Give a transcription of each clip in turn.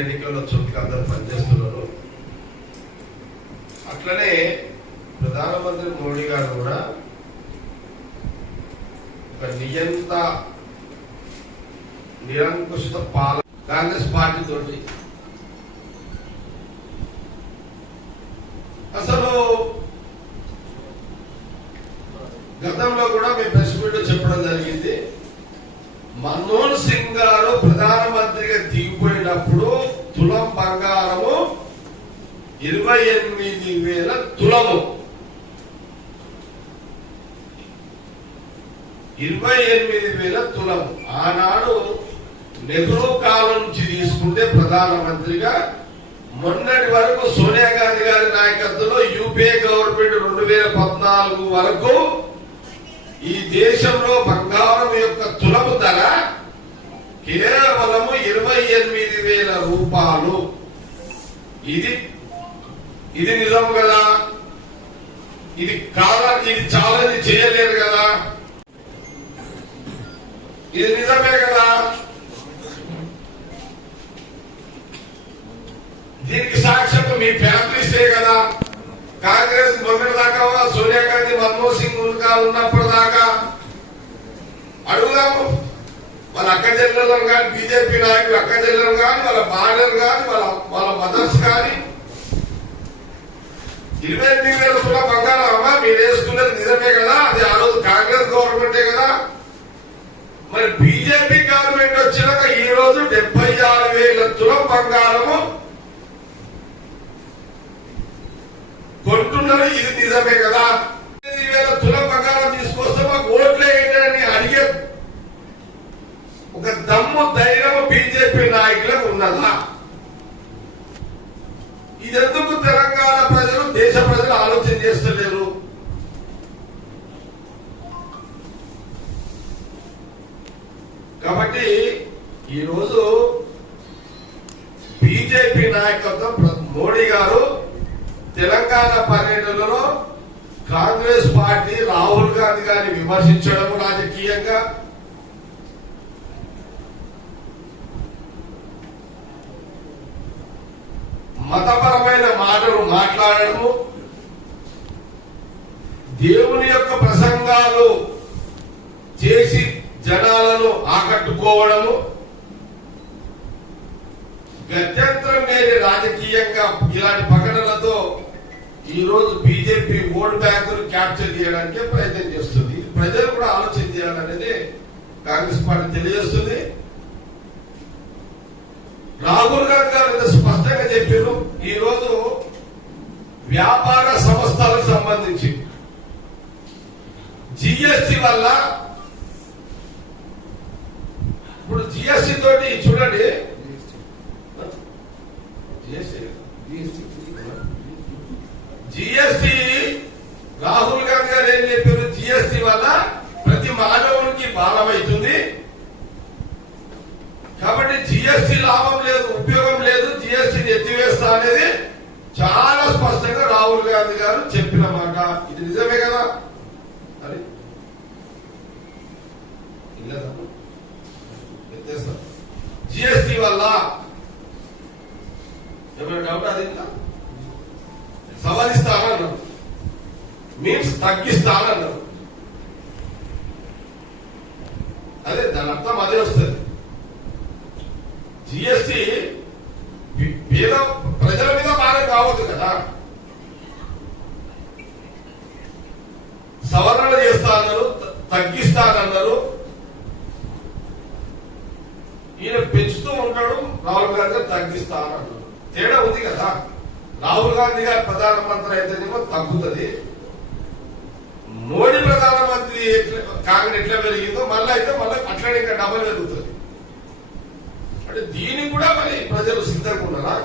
ఎన్నికల్లో చుట్టూ అందరూ పనిచేస్తున్నారు. అట్లనే ప్రధానమంత్రి మోడీ గారు కూడా ఒక నిరంకుశిత పాలన కాంగ్రెస్ పార్టీ తోటి అసలు గతంలో కూడా మేము ప్రెస్ మీట్ లో చెప్పడం జరిగింది. మన్మోహన్ సింగ్ గారు ప్రధానమంత్రిగా దిగిపోయినప్పుడు తులం బంగారము 28,000 తులము. 28,000 తులము. ఆనాడు నెహ్రూ కాలం నుంచి తీసుకుంటే ప్రధానమంత్రిగా మొన్నటి వరకు సోనియా గాంధీ గారి నాయకత్వంలో యూపీఏ గవర్నమెంట్ 2014 వరకు ఈ దేశంలో బంగారం యొక్క తులము ధర కేవలము 28,000 రూపాయలు. ఇది నిజం కదా? ఇది కాదా? ఇది చాలా చేయలేరు కదా? ఇది నిజమే కదా? దీనికి సాక్ష్యం మీ ఫ్యామిలీసే కదా. కాంగ్రెస్ మొన్నటి దాకా సోనియా గాంధీ మన్మోహన్ సింగ్ ఉన్నప్పుడు దాకా అడుగుదాము. వాళ్ళ అక్క చెల్లెలను కానీ, బీజేపీ నాయకులు అక్క చెల్లెలు కానీ, వాళ్ళ భార్యలు కానీ, వాళ్ళ మదర్స్ కానీ 28,000 కూడా బంగారం అమ్మా మీరు వేసుకున్నది నిజమే కదా? అది ఆ రోజు కాంగ్రెస్ గవర్నమెంటే కదా. మరి బీజేపీ గవర్నమెంట్ వచ్చినాక ఈ రోజు 76,000 తులం బంగారము కొంటున్నారు. ఇది నిజమే కదా? 28,000 తులం బంగారం తీసుకొస్తే మాకు ఓట్లే ఏంటని అడిగే ఒక దమ్ము ధైర్యం బీజేపీ నాయకులకు ఉన్నదా? ఇదెందుకు తెలంగాణ ప్రజలు, దేశ ప్రజలు ఆలోచన చేస్తలేరు? కాబట్టి ఈరోజు బీజేపీ నాయకత్వం మోడీ గారు తెలంగాణ పర్యటనలో కాంగ్రెస్ పార్టీ రాహుల్ గాంధీ గారిని విమర్శించడం, రాజకీయంగా మతపరమైన మాటలు మాట్లాడము, దేవుని యొక్క ప్రసంగాలు చేసి జనాలను ఆకట్టుకోవడము, గత్యంతరం లేని రాజకీయంగా ఇలాంటి ప్రకటనలతో ఈ రోజు బీజేపీ ఓట్ బ్యాంకును క్యాప్చర్ చేయడానికి ప్రయత్నం చేస్తుంది. ప్రజలు కూడా ఆలోచన చేయాలనేది కాంగ్రెస్ పార్టీ తెలియజేస్తుంది. రాహుల్ గాంధీ గారు ఎంత స్పష్టంగా చెప్పారు. ఈ రోజు వ్యాపార సంస్థలకు సంబంధించి జిఎస్టి వల్ల, ఇప్పుడు జిఎస్టి తోటి చూడండి, జిఎస్టి రాహుల్ గాంధీ గారు ఏం చెప్పారు? జిఎస్టి వల్ల ప్రతి మానవునికి భారమవుతుంది కాబట్టి జిఎస్టి లాభం లేదు, ఉపయోగం లేదు, జిఎస్టిని ఎత్తివేస్తా అనేది చాలా స్పష్టంగా రాహుల్ గాంధీ గారు చెప్పిన మాట. ఇది నిజమే కదా? అది ఎత్తేస్తా. జిఎస్టి వల్ల ఏమైనా డౌట్? అది సవరిస్తానన్నారు, మీన్స్ తగ్గిస్తానన్నారు. అదే దాని అర్థం అదే వస్తుంది. జిఎస్టి పేద ప్రజల మీద భారం కావద్దు కదా. సవరణ చేస్తానన్నారు, తగ్గిస్తానన్నారు. ఈయన పెంచుతూ ఉంటాడు, రాహుల్ గాంధీ గారు తగ్గిస్తానన్నారు. తేడా ఉంది కదా. రాహుల్ గాంధీ గారు ప్రధానమంత్రి అయితేనేమో తగ్గుతుంది, మోడీ ప్రధానమంత్రి కాంగ్రెస్ ఎట్లా పెరిగిందో మళ్ళీ అయితే మళ్ళీ అట్లనే ఇంకా డబల్ పెరుగుతుంది. అంటే దీనికి కూడా మరి ప్రజలు సిద్ధంగా ఉన్నారా?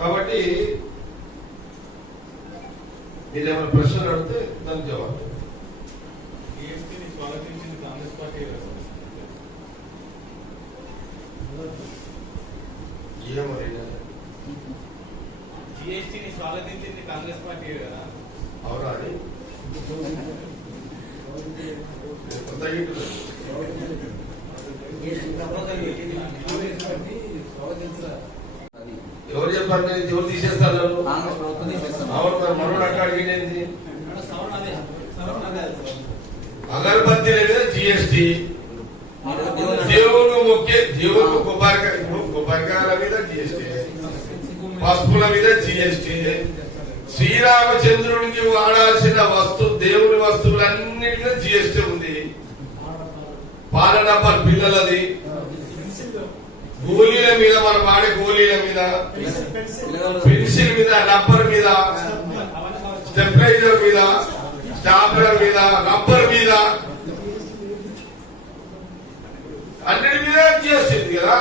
కాబట్టి మీరేమైనా ప్రశ్నలు అడిగితే దానికి జవాబు. కాంగ్రెస్ పార్టీ జిఎస్టీని స్వాగతించింది కాంగ్రెస్ పార్టీ కదా? అవునా అని కొత్త ఇటు ఎవరు చెప్పారు నేను ఎవరు తీసేస్తారు అవును మరి మనోడు అట్లా అడిగింది అగరబత్తి లేదా జిఎస్టి దేవుడు మొక్కే దేవుడు కొబ్బరికాయల మీద జిఎస్టి పసుపుల మీద జిఎస్టి శ్రీరామచంద్రునికి వాడాల్సిన దేవుని వస్తువులన్నిటి మీద జిఎస్టి ఉంది పాల డబ్బాలు పిల్లలది గోళీల మీద మనం వాడే గోళీల మీద పెన్సిల్ మీద రబ్బర్ మీద స్టెప్లైజర్ మీద స్టాప్లర్ మీద రబ్బర్ మీద అన్నిటి మీద చేస్తుంది కదా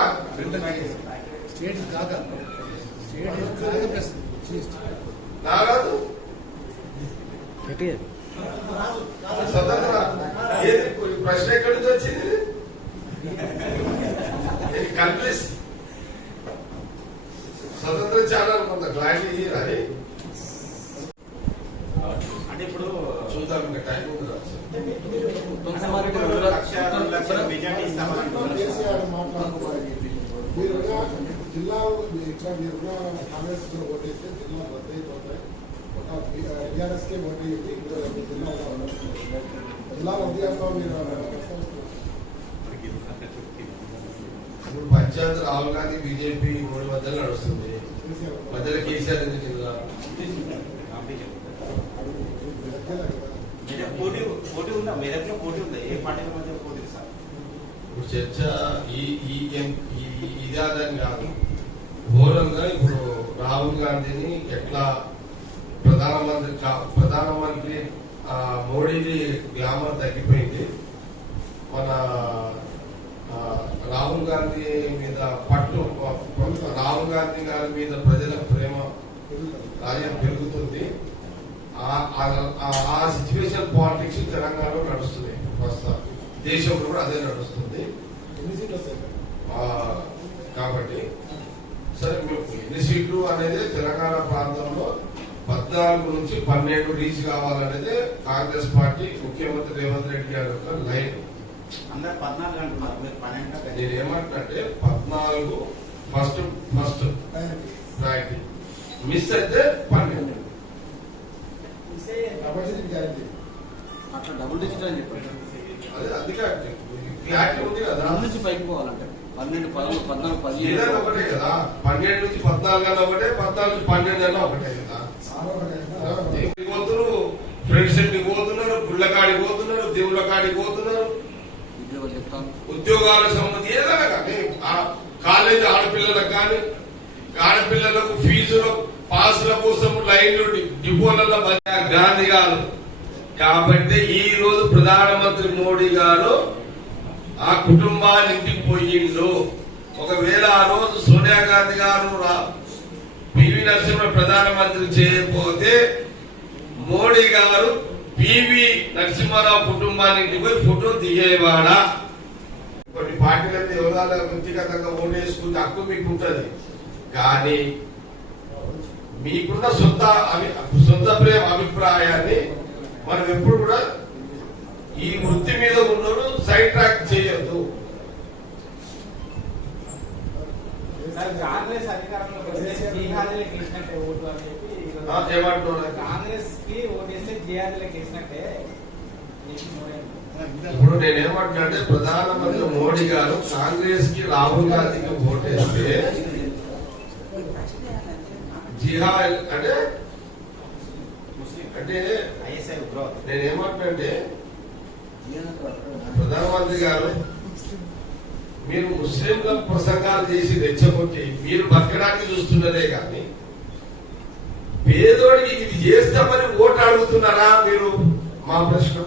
నారాదు స్వతంత్ర ప్రశ్న ఎక్కడి నుంచి వచ్చింది కన్ఫ్యూజ్ స్వతంత్ర ఛానల్ కొంత క్లారిటీ అది అంటే ఇప్పుడు చూద్దాం ఇంకా టైం ఉంది జిల్లా ఇక్కడ మీరు కాంగ్రెస్ ఓటేస్తే జిల్లా రద్దు అయిపోతాయి ఒక టీఆర్ఎస్ కే ఓటు జిల్లా జిల్లా రద్దు చేస్తాం మీరు ఇప్పుడు పంచాయత్ రాహుల్ గాంధీ బీజేపీ మూడు మధ్యలో నడుస్తుంది మధ్యలో కేసీఆర్ ఎందుకు జిల్లా పోటీ ఉందా మెదక్లో పోటీ ఉందా ఏ పార్టీల మధ్య పోటీ సార్ ఇప్పుడు చర్చ ఇదాదని కాదు ఘోరంగా ఇప్పుడు రాహుల్ గాంధీని ఎట్లా ప్రధానమంత్రి మోడీది గ్లామర్ తగ్గిపోయింది మన రాహుల్ గాంధీ మీద పట్టు రాహుల్ గాంధీ గారి మీద ప్రజల ప్రేమ రాజ్యం పెరుగుతుంది ఆ సిచ్యువేషన్ పాలిటిక్స్ తెలంగాణలో నడుస్తుంది ప్రస్తుతం దేశంలో కూడా అదే నడుస్తుంది కాబట్టి సరే ఎన్ని సీట్లు అనేది తెలంగాణ ప్రాంతంలో 14 నుంచి 12 రీచ్ కావాలనేది కాంగ్రెస్ పార్టీ ముఖ్యమంత్రి రేవంత్ రెడ్డి గారి యొక్క లైన్ అందరు 14 అంటున్నారు మీరు 12 నేను ఏమంటే 14 ఫస్ట్ ప్రయారిటీ మిస్ అయితే 12 అట్లా డబుల్ డిజిట్ అని చెప్పండి అదే అందుకే క్లారిటీ ఉంది కదా నుంచి పైకి పోవాలంటే 12, 13, 14, ఏదైనా ఒకటే కదా 12 నుంచి 14 అన్న ఒకటే 14 నుంచి 12 అన్న ఒకటే కదా పోతున్నారు ఫ్రెండ్స్ ఇంటికి పోతున్నారు గుళ్ళకాడికి పోతున్నారు దేవుళ్ళ కాడికి పోతున్నారు ఉద్యోగాలకు సంబంధించి ఏదైనా కానీ కాలేజీ ఆడపిల్లలకు కానీ ఆడపిల్లలకు ఫీజులు పాసుల కోసం లైన్లు డిపోలలో గాంధీ గారు కాబట్టి ఈ రోజు ప్రధానమంత్రి మోడీ గారు ఆ కుటుంబాన్ని ఇంటికి పోయిండు. ఒకవేళ ఆ రోజు సోనియా గాంధీ గారు పివి నరసింహ ప్రధానమంత్రి చేయకపోతే మోడీ గారు పివి నరసింహారావు కుటుంబాన్ని ఇంటికి పోయి ఫోటో దిగేవాడా? కొన్ని పార్టీలైతే ఎవరాల వ్యక్తిగతంగా ఓటేసుకుంటే హక్కు మీకు ఉంటది, కానీ మీకున్న సొంత ప్రేమ అభిప్రాయాన్ని మనం ఎప్పుడు కూడా ఈ వృత్తి మీద ఉన్నోడు సైడ్ ట్రాక్ చేయొద్దు. కాంగ్రెస్ అధికారంలోకి వస్తే జిహాదీలకు వేసినట్టే ఓటు అని చెప్పి ఏమంటున్నారు? కాంగ్రెస్ కి ఓటేస్తే జిహాదీలకు వేసినట్టే. ఇప్పుడు నేనేమంటున్నా ప్రధానమంత్రి మోడీ గారు కాంగ్రెస్ కి రాహుల్ గాంధీకి ఓటేస్తే జిహాద్ అంటే నేనేమంటే ప్రధానమంత్రి గారు మీరు ముస్లింల ప్రసంగాలు చేసి రెచ్చగొట్టి మీరు బతకడానికి చూస్తున్నదే కానీ పేదోడికి ఇది చేస్తామని ఓటు అడుగుతున్నారా మీరు? మా ప్రశ్న.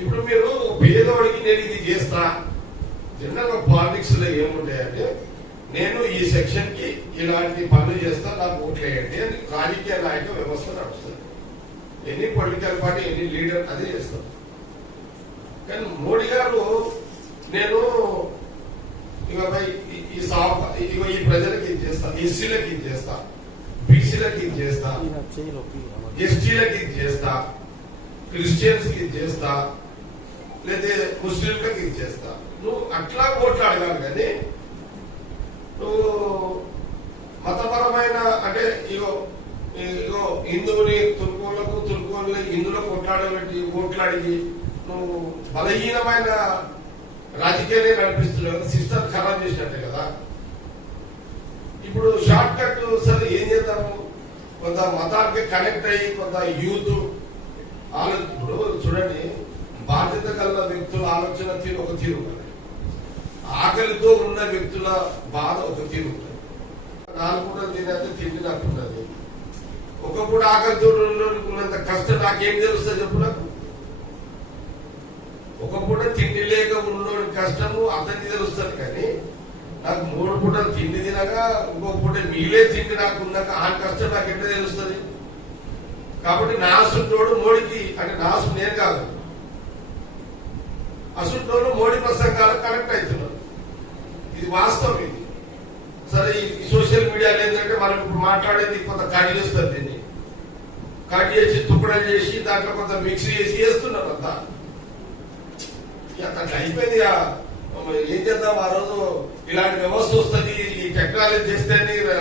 ఇప్పుడు మీరు పేదోడికి నేను ఇది చేస్తా, జనరల్గా పాలిటిక్స్ లో ఏముంటాయంటే నేను ఈ సెక్షన్ కి ఇలాంటి పనులు చేస్తా, నాకు ఓట్లు వేయండి అని రాజకీయ నాయక వ్యవస్థ నడుస్తుంది. ఎన్ని పొలిటికల్ పార్టీ ఎన్ని లీడర్ అదే చేస్తారు. కానీ మోడీ గారు నేను ఈ ప్రజలకి ఇది చేస్తా, ఎస్సీలకి ఇది చేస్తా, బీసీలకి ఇది చేస్తా, ఎస్టీలకి ఇది చేస్తా, క్రిస్టియన్స్ కి ఇది చేస్తా, లేదా ముస్లింలకి ఇది చేస్తా. నువ్వు అట్లా ఓట్లు అడగాలి కానీ నువ్వు మతపరమైన అంటే ఇగో ఇగో హిందువుని తుర్కోళ్ళని హిందువులు కొట్లాడబెట్టి ఓట్లు అడిగి నువ్వు బలహీనమైన రాజకీయాలే నడిపిస్తున్నావు, సిస్టమ్ ఖరాబ్ చేసినట్టే కదా. ఇప్పుడు షార్ట్ కట్ సరే ఏం చేద్దాము, కొంత మతానికి కనెక్ట్ అయ్యి కొంత యూత్ ఇప్పుడు చూడండి, బాధ్యత కల వ్యక్తుల ఆలోచన తీరు ఒక తీరు ఉంటుంది, ఆకలితో ఉన్న వ్యక్తుల బాధ ఒక తీరు ఉంటుంది. 4 పూటలు తినేది తిండి నాకు ఉన్నది, ఒక పూట ఆకలితో ఉన్నంత కష్టం నాకేం తెలుస్తుంది చెప్పు నాకు. ఒక పూట తిండి లేక ఉన్నోడి కష్టము అతనికి తెలుస్తుంది కానీ నాకు 3 పూటలు తిండి తినగా ఇంకో పూట మీలే తిండి నాకు ఉన్నాక ఆ కష్టం నాకు ఎట్లా తెలుస్తుంది. కాబట్టి నా అసుంటోడు మోడీకి అంటే నా అసు నేను కాదు, అసుంటోడు మోడీ ప్రసంగాలకు కనెక్ట్ అవుతున్నారు. ఇది వాస్తవం. ఇది సరే ఈ సోషల్ మీడియాలో ఏంటంటే మనం ఇప్పుడు మాట్లాడేది కొంత కట్ చేస్తారు, దీన్ని కట్ చేసి తుప్పడం చేసి దాంట్లో కొంత మిక్స్ చేసి చేస్తున్నారు అంతా. అట్లా అయిపోయింది. ఏం చేద్దాం, ఆ రోజు ఇలాంటి వ్యవస్థ వస్తుంది ఈ టెక్నాలజీ చేస్తే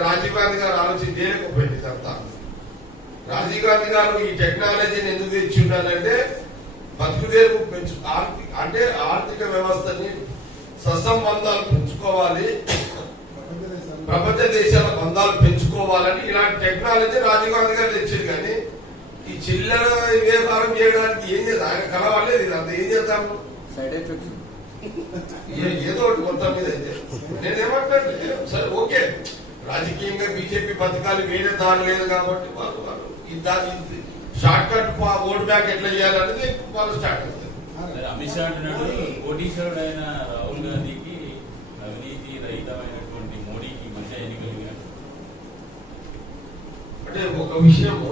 రాజీవ్ గాంధీ గారు ఆలోచన చేయలేకపోయింది. ఇదంతా రాజీవ్ గాంధీ గారు ఈ టెక్నాలజీని ఎందుకు తెచ్చి ఉండాలంటే బతుకుదేరు పెంచు అంటే ఆర్థిక వ్యవస్థని సత్సంబంధాలు పెంచుకోవాలి, ప్రపంచ దేశాల బంధాలు పెంచుకోవాలని ఇలాంటి టెక్నాలజీ రాజీవ్ గాంధీ గారు తెచ్చారు. కానీ ఈ చిల్లర వ్యాపారం చేయడానికి ఏం చేద్దాం, ఆయన కలవాలేదు. ఇదంతా ఏం చేద్దాము, సైడ్ ఎఫెక్ట్స్ ఏదో ఒకటి మొత్తం మీద అయితే నేనేమంటాను, సరే ఓకే రాజకీయంగా బీజేపీ పథకాలు వేరే దారి లేదు కాబట్టి వాళ్ళు షార్ట్ కట్ ఓట్ బ్యాంక్ ఎట్లా చేయాలనేది వాళ్ళు స్టార్ట్ అవుతారు. అమిత్ షా అంటున్నాడు, కోటీశ్వరుడు అయిన రాహుల్ గాంధీకి అవినీతి రహితమైనటువంటి మోడీకి మధ్య ఎన్నికలు అంటే ఒక విషయము